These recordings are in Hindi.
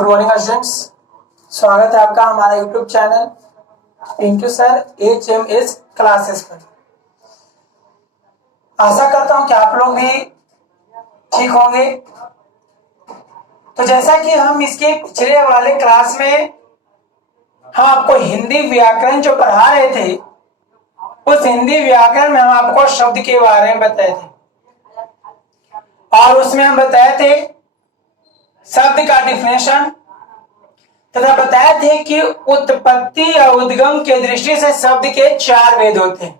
गुड मॉर्निंग स्टूडेंट्स, स्वागत है आपका हमारा YouTube channel Pintu sir HMS classes पर। आशा करता हूं कि आप लोग भी ठीक होंगे। तो जैसा कि हम इसके पिछले वाले क्लास में हम आपको हिंदी व्याकरण जो पढ़ा रहे थे, उस हिंदी व्याकरण में हम आपको शब्द के बारे में बताए थे और उसमें हम बताए थे शब्द का डिफिनेशन तथा बताए थे कि उत्पत्ति या उद्गम के दृष्टि से शब्द के 4 भेद होते हैं,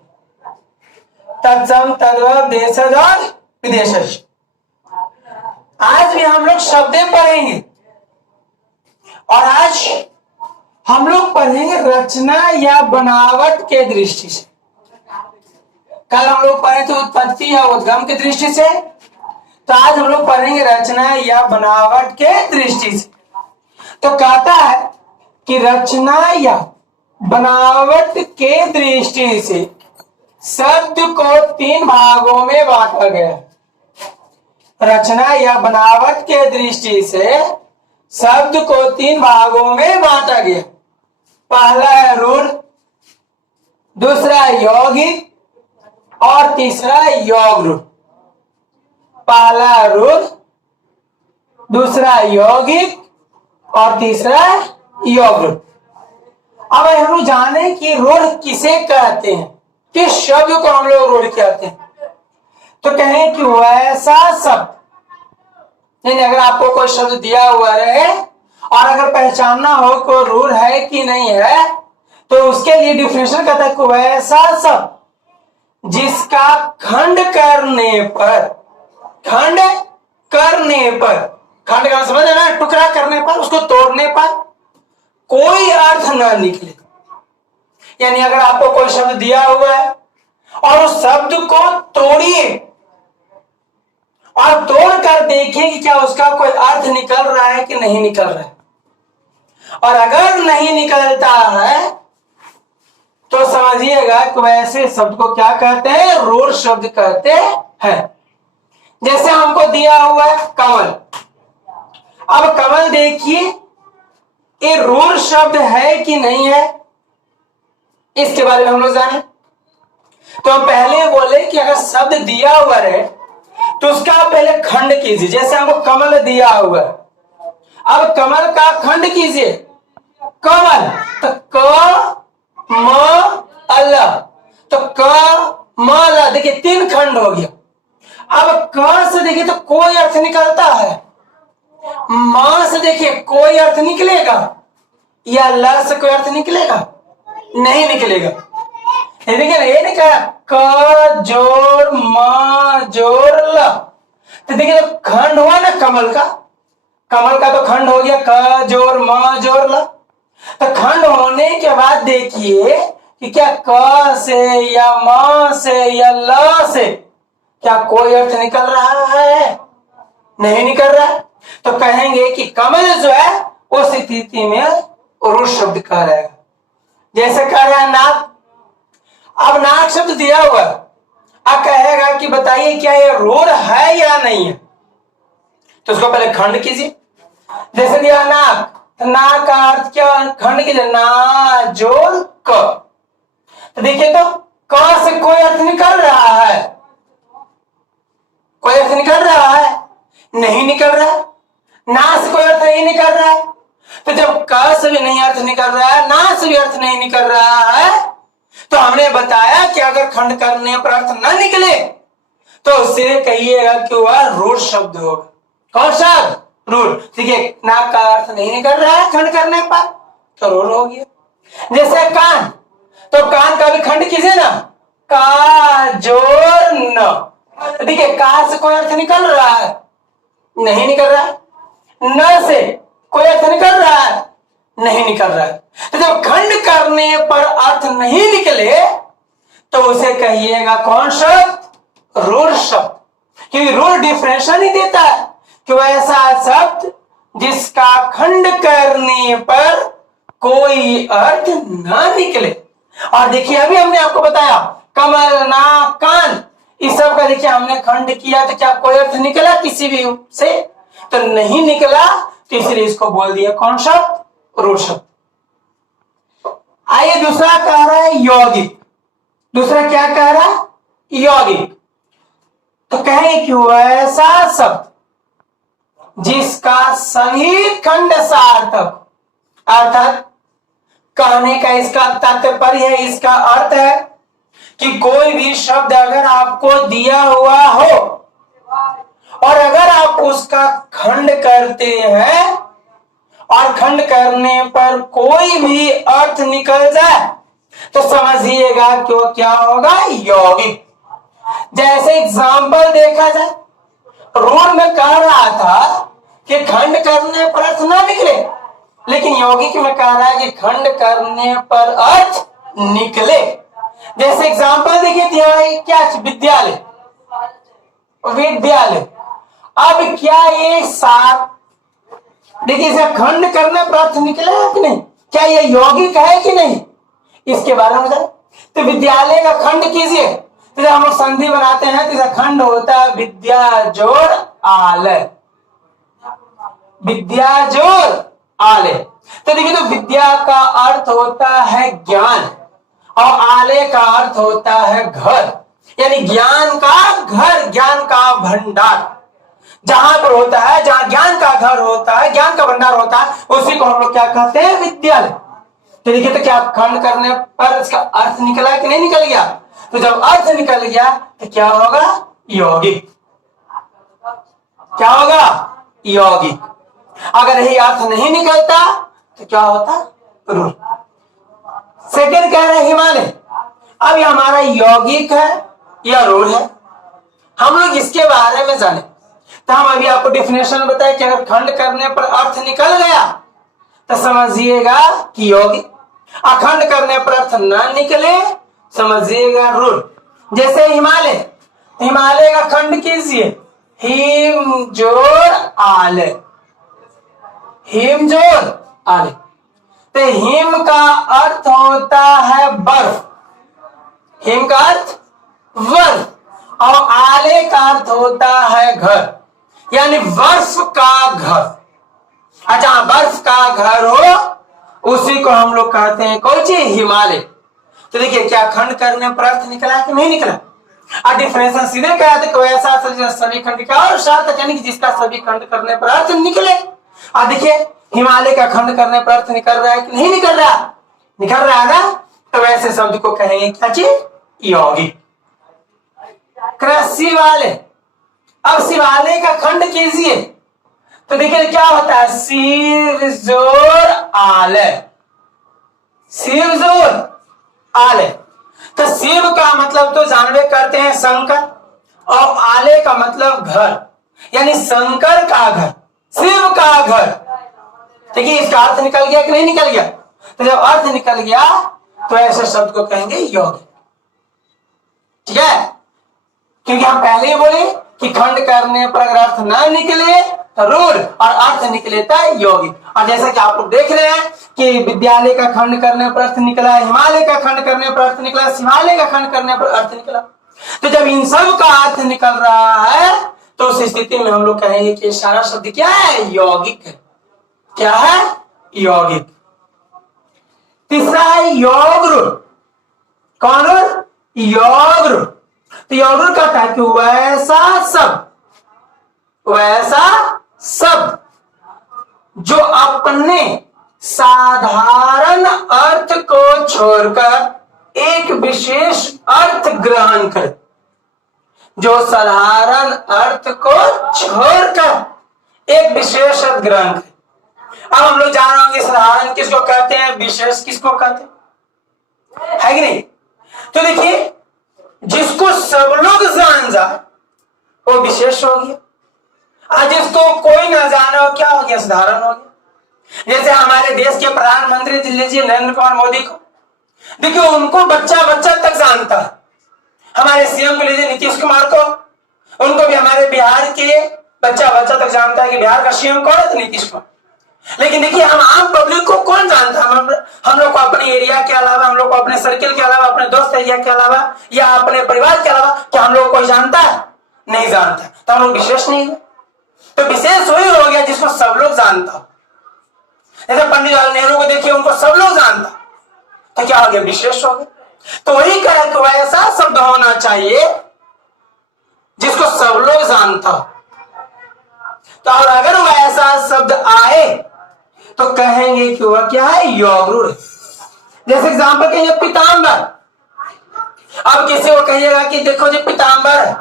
तत्सम, तद्भव, देशज और विदेशज। आज भी हम लोग शब्दें पढ़ेंगे और आज हम लोग पढ़ेंगे रचना या बनावट के दृष्टि से। कल हम लोग पढ़े थे उत्पत्ति या उद्गम की दृष्टि से, तो आज हम लोग पढ़ेंगे रचना या बनावट के दृष्टि से। तो कहता है कि रचना या बनावट के दृष्टि से शब्द को 3 भागों में बांटा गया। रचना या बनावट के दृष्टि से शब्द को 3 भागों में बांटा गया। पहला है रूढ़, दूसरा यौगिक और तीसरा योग रूढ़। पहला रूढ़, दूसरा यौगिक और तीसरा योग रूढ़। अब हम लोग जाने कि रूढ़ किसे कहते हैं, किस शब्द को हम लोग रूढ़ कहते हैं। तो कहें कि वैसा शब्द, यानी अगर आपको कोई शब्द दिया हुआ रहे और अगर पहचानना हो कि रूढ़ है कि नहीं है, तो उसके लिए डिफिनेशन कहता है कि वैसा शब्द जिसका खंड करने पर खंड का समझ है ना, टुकड़ा करने पर, उसको तोड़ने पर कोई अर्थ न निकले। यानी अगर आपको कोई शब्द दिया हुआ है और उस शब्द को तोड़िए और तोड़कर देखिए कि क्या उसका कोई अर्थ निकल रहा है कि नहीं निकल रहा है। और अगर नहीं निकलता है तो समझिएगा कि वैसे शब्द को क्या कहते हैं, रूढ़ शब्द कहते हैं। जैसे हमको दिया हुआ है कमल। अब कमल देखिए, ये रूढ़ शब्द है कि नहीं है, इसके बारे में हम लोग जाने। तो हम पहले बोले कि अगर शब्द दिया हुआ रहे तो उसका पहले खंड कीजिए। जैसे हमको कमल दिया हुआ है, अब कमल का खंड कीजिए। कमल तो क म अल, तो क म ल, देखिए 3 खंड हो गया। अब क से देखिए तो कोई अर्थ निकलता है, म से देखिए कोई अर्थ निकलेगा, या ल से कोई अर्थ निकलेगा, नहीं निकलेगा। देखिए ना, ये नहीं कहा क जोड़ म जोड़ ल, तो देखिए तो खंड हुआ ना कमल का तो खंड हो गया क जोड़ म जोड़ ल। तो खंड होने के बाद देखिए कि क्या क से या म से या ल से क्या कोई अर्थ निकल रहा है, नहीं निकल रहा है। तो कहेंगे कि कमल जो है उस स्थिति में रूढ़ शब्द कह रहेगा। जैसे कह रहा है नाक। अब नाक शब्द दिया हुआ, अब कहेगा कि बताइए क्या ये रूढ़ है या नहीं है, तो उसको पहले खंड कीजिए। जैसे दिया नाक, तो नाक का अर्थ क्या, खंड कीजिए, ना जोड़ क। तो देखिए तो क से कोई अर्थ निकल रहा है, कोई अर्थ निकल रहा है, नहीं निकल रहा है। ना से कोई अर्थ नहीं निकल रहा है। तो जब क से भी नहीं अर्थ निकल रहा है, ना से भी अर्थ नहीं निकल रहा है, तो हमने बताया कि अगर खंड करने पर अर्थ न निकले तो उसे कहिएगा कि वह रूढ़ शब्द होगा। कौन सा रूढ़? देखिए नाक का अर्थ नहीं निकल रहा है खंड करने पर, तो रूढ़ हो गया। जैसे कान, तो कान का भी खंड कीजिए ना, का जोड़ न। देखिए का से कोई अर्थ निकल रहा है, नहीं निकल रहा है। न से कोई अर्थ निकल रहा है, नहीं निकल रहा है। तो जब खंड करने पर अर्थ नहीं निकले तो उसे कहिएगा कौन शब्द, रूढ़ शब्द। क्योंकि रूढ़ डिफरेंशियल ही देता है कि वैसा शब्द जिसका खंड करने पर कोई अर्थ ना निकले। और देखिए अभी हमने आपको बताया कमल, नाक, कान, इस सब का देखिए हमने खंड किया तो क्या कोई अर्थ निकला किसी भी से, तो नहीं निकला। तो इसलिए इसको बोल दिया कौन शब्द? रूढ़ शब्द। आइए दूसरा कह रहा है यौगिक। दूसरा क्या कह रहा है? यौगिक। तो कहें कि वैसा शब्द जिसका सही खंड सार्थक, अर्थात कहने का इसका तात्पर्य है, इसका अर्थ है कि कोई भी शब्द अगर आपको दिया हुआ हो और अगर आप उसका खंड करते हैं और खंड करने पर कोई भी अर्थ निकल जाए तो समझिएगा कि वो क्या होगा? यौगिक। जैसे एग्जाम्पल देखा जाए, रूढ़ में कह रहा था कि खंड करने पर अर्थ ना निकले, लेकिन यौगिक में कह रहा है कि खंड करने पर अर्थ निकले। जैसे एग्जाम्पल देखिए, क्या? विद्यालय। विद्यालय। अब क्या ये सात, देखिए इसे खंड करने पर अर्थ निकले कि नहीं? क्या ये यौगिक है कि नहीं? इसके बारे में जाए तो विद्यालय का खंड कीजिए, तो जब हम लोग संधि बनाते हैं तो इसका खंड होता है विद्या जोड़ आलय। विद्या जोड़ आलय। तो देखिए, तो विद्या का अर्थ होता है ज्ञान और आलय का अर्थ होता है घर, यानी ज्ञान का घर, ज्ञान का भंडार। जहां पर होता है, जहां ज्ञान का घर होता है, ज्ञान का भंडार होता है, उसी को हम लोग क्या कहते हैं? विद्यालय। तो देखिए, तो क्या खंड करने पर इसका अर्थ निकला कि नहीं निकल गया? तो जब अर्थ निकल गया तो क्या होगा? यौगिक। क्या होगा? यौगिक। अगर यही अर्थ नहीं निकलता तो क्या होता? रूढ़। सेकंड कह रहे हैं हिमालय। अब ये हमारा यौगिक है या रूढ़ है, हम लोग इसके बारे में जाने। तो हम अभी आपको डेफिनेशन बताए कि अगर खंड करने पर अर्थ निकल गया तो समझिएगा कि यौगिक, अखंड करने पर अर्थ न निकले समझिएगा रूढ़। जैसे हिमालय, हिमालय का खंड कीजिए, हिम जोड़ आलय। हिम जोड़ आलय। तो हिम का अर्थ होता है बर्फ, हिम का अर्थ बर्फ, और आलय का अर्थ होता है घर, यानी बर्फ का घर। अच्छा, बर्फ का घर हो उसी को हम लोग कहते हैं कौन सी? हिमालय। तो देखिए, क्या खंड करने पर अर्थ निकला कि नहीं निकला? और डिफरेंशिएशन सीधे कहते हैं वैसा सभी खंड का और सार्थक, यानी कि जिसका सभी खंड करने पर अर्थ निकले। और देखिए, हिमालय का खंड करने पर अर्थ निकल रहा है कि नहीं निकल रहा? निकल रहा है ना? तो वैसे शब्द को कहेंगे क्या चीज? यौगिक। शिवालय। अब शिवालय का खंड कीजिए तो देखिए क्या होता है? शिव जोड़ आलय। शिव जोड़ आलय। तो शिव का मतलब तो जानवे करते हैं शंकर, और आलय का मतलब घर, यानी शंकर का घर, शिव का घर। देखिए, इसका अर्थ निकल गया कि नहीं निकल गया? तो जब अर्थ निकल गया तो ऐसे शब्द को कहेंगे यौगिक। ठीक है, क्योंकि हम पहले ही बोले कि खंड करने पर अगर अर्थ न निकले तो रूढ़, और अर्थ निकले तो यौगिक। और जैसा कि आप लोग देख रहे हैं कि विद्यालय का खंड करने पर अर्थ निकला, हिमालय का खंड करने पर अर्थ निकला, शिवालय का खंड करने पर अर्थ निकला। तो जब इन सब का अर्थ निकल रहा है तो उस स्थिति में हम लोग कहेंगे कि सारा शब्द क्या है? यौगिक है। क्या है? यौगिक। तीसरा है योग रूढ़। कौन रूढ़? योग रूढ़। तो योग रूढ़ कहता है कि वैसा शब्द जो अपने साधारण अर्थ को छोड़कर एक विशेष अर्थ ग्रहण करे। जो साधारण अर्थ को छोड़कर एक विशेष अर्थ ग्रहण करे। अब हम लोग जान रहे साधारण किसको कहते हैं, विशेष किसको कहते हैं, है कि नहीं? तो देखिए, जिसको सब लोग जान जाए वो विशेष हो गया, और जिसको कोई ना जाने वो क्या हो गया? साधारण हो गया। जैसे हमारे देश के प्रधानमंत्री दिल्ली जी नरेंद्र कुमार मोदी को देखिए, उनको बच्चा बच्चा तक जानता है। हमारे सीएम को लीजिए नीतीश कुमार को, उनको भी हमारे बिहार के बच्चा बच्चा तक जानता है कि बिहार का सीएम कौन है? तो नीतीश कुमार। लेकिन देखिए, हम आम पब्लिक को कौन जानता है? हम लोग को अपने एरिया के अलावा, हम लोग को अपने सर्किल के अलावा, अपने दोस्त एरिया के अलावा या अपने परिवार के अलावा क्या हम लोग को कोई जानता है? नहीं जानता। तो हम लोग विशेष नहीं है। तो विशेष वही हो गया जिसको सब लोग जानता। जैसे पंडित जवाहरलाल नेहरू को देखिए, उनको सब लोग जानता, तो क्या हो गया, विशेष हो गया। तो वही कहा कि वैसा शब्द होना चाहिए जिसको सब लोग जानता। तो और अगर वैसा शब्द आए तो कहेंगे कि वह क्या है, योगरूढ़। जैसे एग्जाम्पल कहिए पीताम्बर। अब किसी को कहिएगा कि देखो जी पीताम्बर है,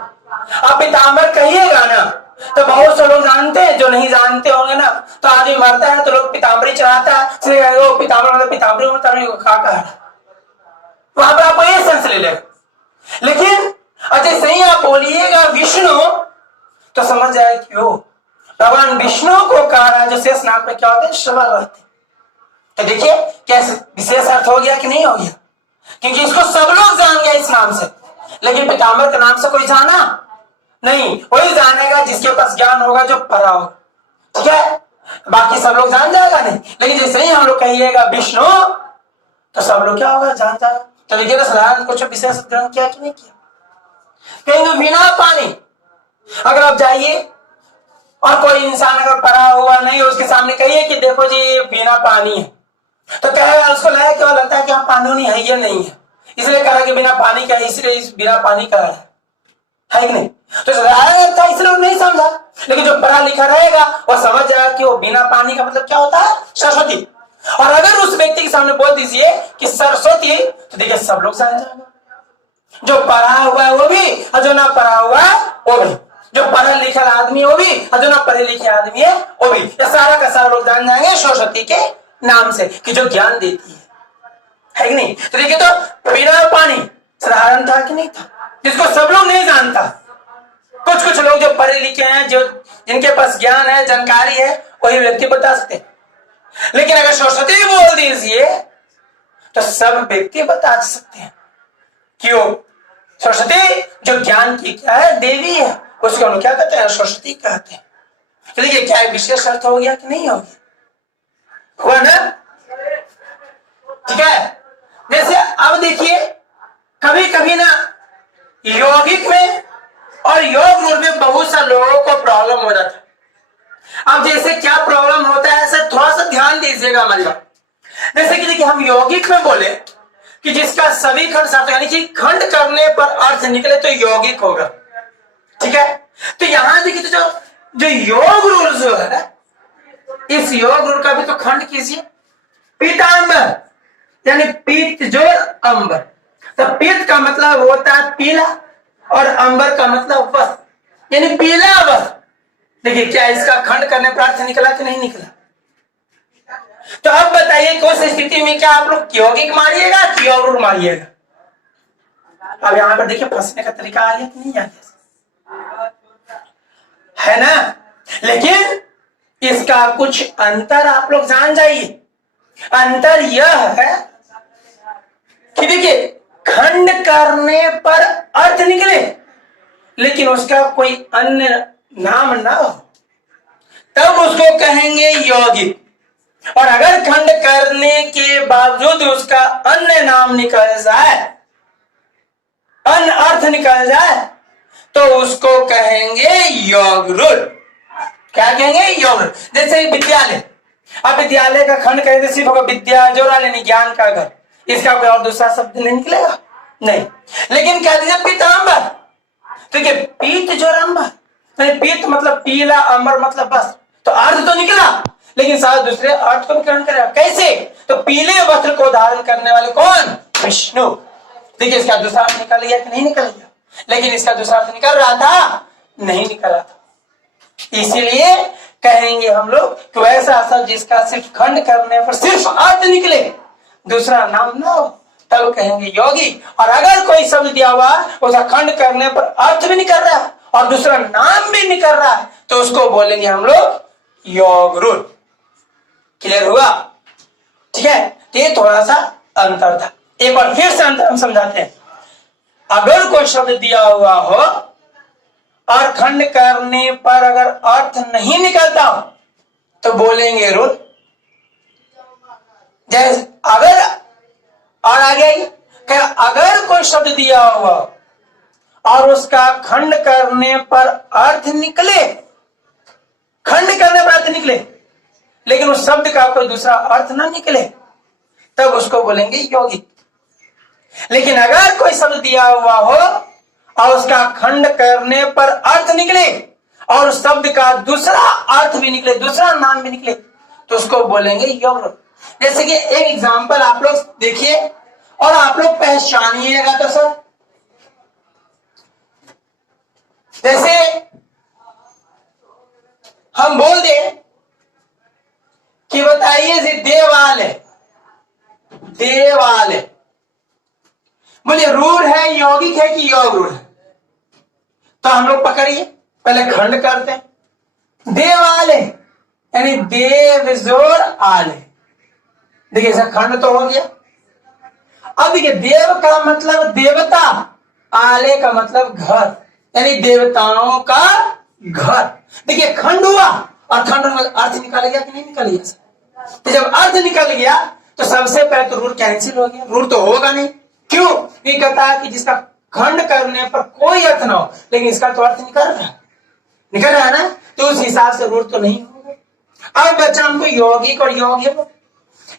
अब पीताम्बर कहिएगा ना तो बहुत से लोग जानते हैं, जो नहीं जानते होंगे ना, तो आदमी मरता है तो लोग पीताम्बरी चढ़ाता है, इसलिए पीताम्बर मतलब पीताम्बरी खाका है, वहां पर आपको ये सेंस ले लेगा। लेकिन जैसे ही आप बोलिएगा विष्णु तो समझ जाए क्यों भगवान विष्णु को कह रहा है, जो शेष नाग पे क्या होते हैं, सवार रहते। तो देखिए कैसे विशेष अर्थ हो गया कि नहीं हो गया, क्योंकि इसको सब लोग जान गया इस नाम से, लेकिन पीताम्बर के नाम से कोई जाना नहीं। वही जानेगा जिसके पास ज्ञान होगा, जो पढ़ा होगा, ठीक है, बाकी सब लोग जान जाएगा नहीं। लेकिन जैसे ही हम लोग कहिएगा विष्णु तो सब लोग क्या होगा, जान जाएगा। तो देखिए साधारण कुछ विशेष ग्रहण किया कि नहीं किया। कहेंगे बिना पानी, अगर आप जाइए और कोई इंसान अगर पढ़ा हुआ नहीं, उसके सामने कहिए कि देखो जी ये बिना पानी है, तो कहेगा, उसको लगता है कि हाँ पानी नहीं है, ये नहीं है, इसलिए कहा कि बिना पानी का, इसलिए इस बिना पानी का है कि नहीं। तो था इसलिए नहीं समझा, लेकिन जो पढ़ा लिखा रहेगा वो समझ जाएगा कि वो बिना पानी का मतलब क्या होता है, सरस्वती। और अगर उस व्यक्ति के सामने बोल दीजिए कि सरस्वती, तो देखिए सब लोग समझ जाएंगे, जो पढ़ा हुआ है वो भी और जो ना पढ़ा हुआ है वो भी, जो पढ़ा लिखा आदमी वो भी और जो ना पढ़े लिखे आदमी है वो भी, ये सारा का सारा लोग जान जाएंगे सरस्वती के नाम से, कि जो ज्ञान देती है कि नहीं। तो देखिए तो बिना पानी साधारण था कि नहीं था, जिसको सब लोग नहीं जानता। कुछ कुछ लोग जो पढ़े लिखे हैं, जो जिनके पास ज्ञान है, जानकारी है, वही व्यक्ति बता सकते हैं। लेकिन अगर सरस्वती बोल दीजिए तो सब व्यक्ति बता सकते हैं। क्यों, सरस्वती जो ज्ञान की क्या है, देवी है, उसको हम क्या कहते हैं, सरस्वती कहते हैं। तो देखिए क्या विशेष अर्थ हो गया कि नहीं हो गया, हुआ ना, ठीक है। जैसे अब देखिए कभी कभी ना यौगिक में और योग रूढ़ में बहुत सा लोगों को प्रॉब्लम हो जाता है। अब जैसे क्या प्रॉब्लम होता है, ऐसे थोड़ा सा ध्यान दीजिएगा हमारी बात। जैसे कि देखिए हम यौगिक में बोले कि जिसका सभी खंड साथ, यानी कि खंड करने पर अर्थ निकले तो यौगिक होगा, ठीक है। तो यहां देखिए तो जो योग रूढ़ जो है, इस योग रूढ़ का भी तो खंड कीजिए। पीताम्बर यानी पीत जोड़ अंबर, तो पीत का मतलब होता है पीला और अंबर का मतलब वस्त्र, यानी पीला वस्त्र। देखिए क्या इसका खंड करने पर अर्थ निकला कि नहीं निकला। तो अब बताइए कौन सी स्थिति में क्या आप लोग यौगिक मारिएगा कि योग रूढ़ मारिएगा। अब यहां पर देखिए फंसने का तरीका आ गया कि नहीं आ गया, है ना। लेकिन इसका कुछ अंतर आप लोग जान जाइए। अंतर यह है कि देखिए खंड करने पर अर्थ निकले लेकिन उसका कोई अन्य नाम ना हो, तब उसको कहेंगे यौगिक। और अगर खंड करने के बावजूद उसका अन्य नाम निकल जाए, अन्य अर्थ निकल जाए, तो उसको कहेंगे योग रूढ़। क्या कहेंगे, योग रूढ़। जैसे विद्यालय, अब विद्यालय का खंड करें तो सिर्फ होगा विद्या जोड़ा, यानी ज्ञान का घर, इसका कोई और दूसरा शब्द नहीं निकलेगा, नहीं। लेकिन क्या दीजिए पीताम्बर, देखिए पीत जोड़ अंबर, पीत मतलब पीला, अंबर मतलब बस, तो अर्थ तो निकला लेकिन साथ दूसरे अर्थ को ग्रहण करेगा। कैसे, तो पीले वस्त्र को धारण करने वाले कौन, विष्णु। देखिए इसका दूसरा अर्थ निकल गया कि नहीं निकल गया, लेकिन इसका दूसरा अर्थ निकल रहा था, नहीं निकल रहा था। इसीलिए कहेंगे हम लोग कि वैसा शब्द जिसका सिर्फ खंड करने पर सिर्फ अर्थ निकले, दूसरा नाम ना हो, तब कहेंगे योगी। और अगर कोई शब्द दिया हुआ उसका खंड करने पर अर्थ भी निकल रहा है और दूसरा नाम भी निकल रहा है, तो उसको बोलेंगे हम लोग योग रूढ़। क्लियर हुआ, ठीक है। तो ये थोड़ा सा अंतर था, एक बार फिर से अंतर हम समझाते हैं। अगर कोई शब्द दिया हुआ हो और खंड करने पर अगर अर्थ नहीं निकलता तो बोलेंगे रूढ़। जैसे अगर, और आगे अगर कोई शब्द दिया हुआ और उसका खंड करने पर अर्थ निकले खंड करने पर अर्थ निकले लेकिन उस शब्द का कोई दूसरा अर्थ ना निकले, तब उसको बोलेंगे यौगिक। लेकिन अगर कोई शब्द दिया हुआ हो और उसका खंड करने पर अर्थ निकले और उस शब्द का दूसरा अर्थ भी निकले, दूसरा नाम भी निकले, तो उसको बोलेंगे यौगिक। जैसे कि एक एग्जांपल आप लोग देखिए और आप लोग पहचानिएगा। तो सर जैसे हम बोल दे कि बताइए जी देवाल है, देवाल है, बोलिए रूढ़ है यौगिक है कि योग रूढ़ है? तो हम लोग पकड़िए, पहले खंड करते हैं, देवाल है यानी देव जोर आल है। देखिए ऐसा खंड तो हो गया। अब देखिए देव का मतलब देवता, आले का मतलब घर यानी देवताओं का घर। देखिए खंड हुआ और खंड में अर्थ निकाल गया कि नहीं निकल गया? तो जब अर्थ निकल गया तो सबसे पहले तो रूढ़ कैंसिल हो गया, रूढ़ तो होगा नहीं। क्यों? ये कहता है कि जिसका खंड करने पर कोई अर्थ ना हो लेकिन इसका तो अर्थ निकल रहा है, निकल रहा है ना, तो उस हिसाब से रूढ़ तो नहीं होगा। अब बच्चा हमको यौगिक और यौगिक,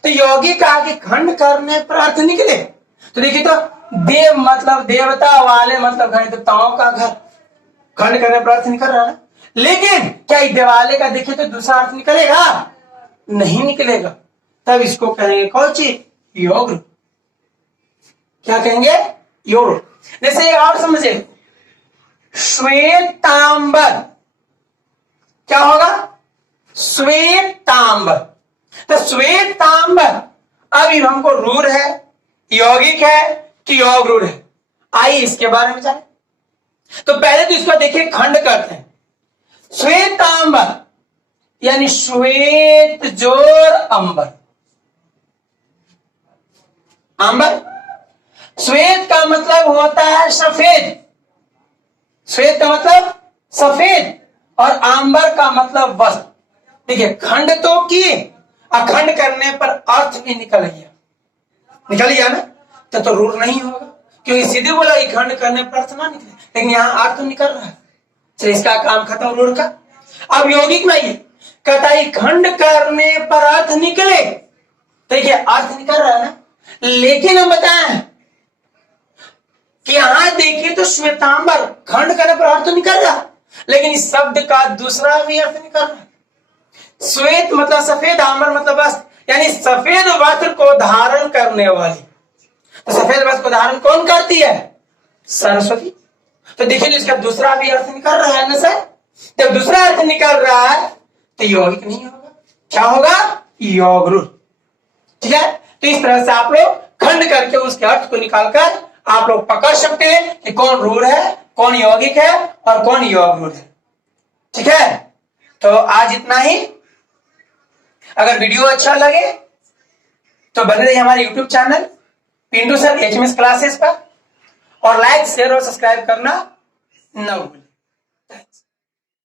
तो यौगिक कहा कि खंड करने पर अर्थ निकले। तो देखिए तो देव मतलब देवता, वाले मतलब घर, देवताओं का घर, खंड करने पर अर्थ निकल रहा है। लेकिन क्या देवाले का देखिए तो दूसरा अर्थ निकलेगा? नहीं निकलेगा। तब इसको कहेंगे कौन चीज? योग। क्या कहेंगे? योग। जैसे एक और समझे, श्वेतांबर क्या होगा? श्वेतांबर। तो श्वेतांबर अब हमको रूढ़ है, यौगिक है कि योग रूढ़ है? आइए इसके बारे में जाने। तो पहले तो इसको देखिए खंड करते हैं। श्वेतांबर यानी श्वेत जोर अंबर, अंबर। श्वेत का मतलब होता है सफेद, श्वेत का मतलब सफेद, और आंबर का मतलब वस्त्र। देखिए खंड तो किए, अखंड करने पर अर्थ भी निकल गया, निकल गया ना, तो रूढ़ नहीं होगा क्योंकि सीधे बोला कि खंड करने पर अर्थ ना निकले, लेकिन यहां अर्थ निकल रहा है, तो इसका काम खत्म रूढ़ का। अब यौगिक में ये कहता है खंड करने पर अर्थ निकले, देखिए अर्थ निकल रहा है ना, लेकिन हम बताएं कि यहां देखिए तो श्वेतांबर खंड करने पर अर्थ निकल रहा, लेकिन इस शब्द का दूसरा भी अर्थ निकल रहा है। श्वेत मतलब सफेद, आंबर मतलब वस्त्र, यानी सफेद वस्त्र को धारण करने वाली। तो सफेद वस्त्र को धारण कौन करती है? सरस्वती। तो देखिए इसका दूसरा भी अर्थ निकल रहा है ना सर। जब दूसरा अर्थ निकल रहा है तो यौगिक नहीं होगा, क्या होगा? योग रूढ़। ठीक है, तो इस तरह से आप लोग खंड करके उसके अर्थ को निकालकर आप लोग पकड़ सकते हैं कि कौन रूढ़ है, कौन यौगिक है और कौन योग रूढ़ है। ठीक है, तो आज इतना ही। अगर वीडियो अच्छा लगे तो बने रहिए हमारे YouTube channel Pintu sir HMS classes पर, और लाइक शेयर और सब्सक्राइब करना न भूलें।